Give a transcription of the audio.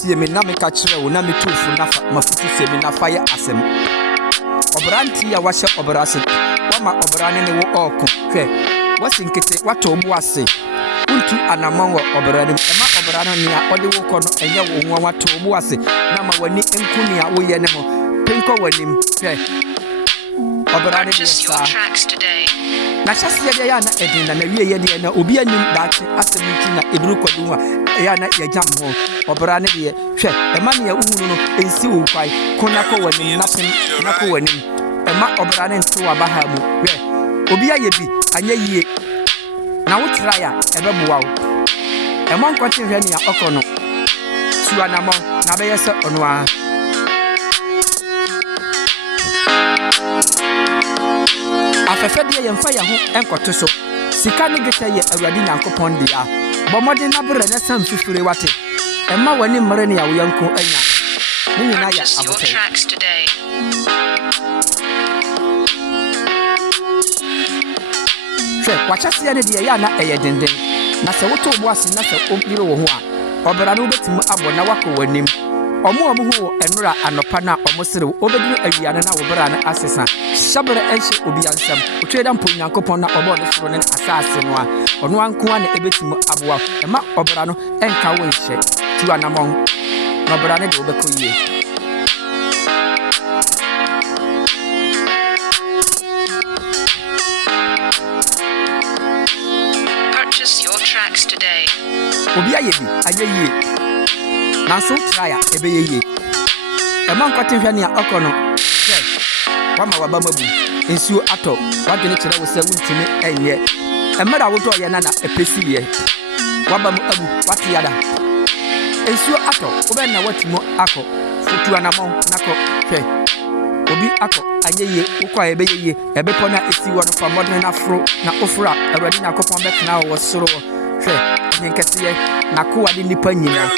sie me na me ka kire wo na me tofu na mafutu se me na fa ye asem obranti ya wahye obrase wama obrane ne wo oko hwe wasinkete wato mu ase untu anamon wo obrane ema obrane ne a ode wo kɔ no enye wo nwa wato mu ase na ma wani enkuni a wo ye ne ho penko wanim hwe obrane bi sa na hyase ye ya na edin na wie ye de na obi anim daakye asem nti na eduru kwadu a ya na ye jam ho obrane bi hwe ema ne ya uhunu no ensi wo kwai kona kɔ wanim na pem na kɔ wanim ema obrane nto wa baha mu hwe obi aye bi anya yie na wo try a ebebuwa wo ema nkwache hwe ne ya okɔ no tu anamon na be yese ono a afefede ye mfa ya ho enkoto so sika ne gete ye awurade nyankopɔn dia bomode na bere ne sam fifire wate ema wani mmere ne ya wo yanko anya ne nyina ya abote wachase ne de ya na eye denden na se woto bo ase na se ompire wo ho a obera no betim abo na wakɔ wanim omo ho enura anopa na omo sere obeduru awiane na wo bra na asesa shabere enhye obi ansam otweda mpo nyankopɔn na obo no soro ne asase no a ono anko na ebetim aboa ema obera no enka wo nhye tu anamon na obera ne de obekɔ yie Your tracks today. Obi ayebi ayeye. Na so try ebe yeye. E man kwate hwe ne akɔ no. Se wama waba mabu. Ensuo atɔ. Wadwene kyerɛ wo sɛ wuntimi enye. Emara wodo ye na na epesiye. Waba mu abu wate yada. Ensuo atɔ. Obe na watimo akɔ. Futu anamon nakɔ. Hwe. Obi akɔ ayeye ukɔ ebe yeye. Ebe pɔ na esi wo no fa modern afro na ofra awurade na akɔpɔn bɛkna wo soro. Hwe nyenkesiye na ko ade nipa nyina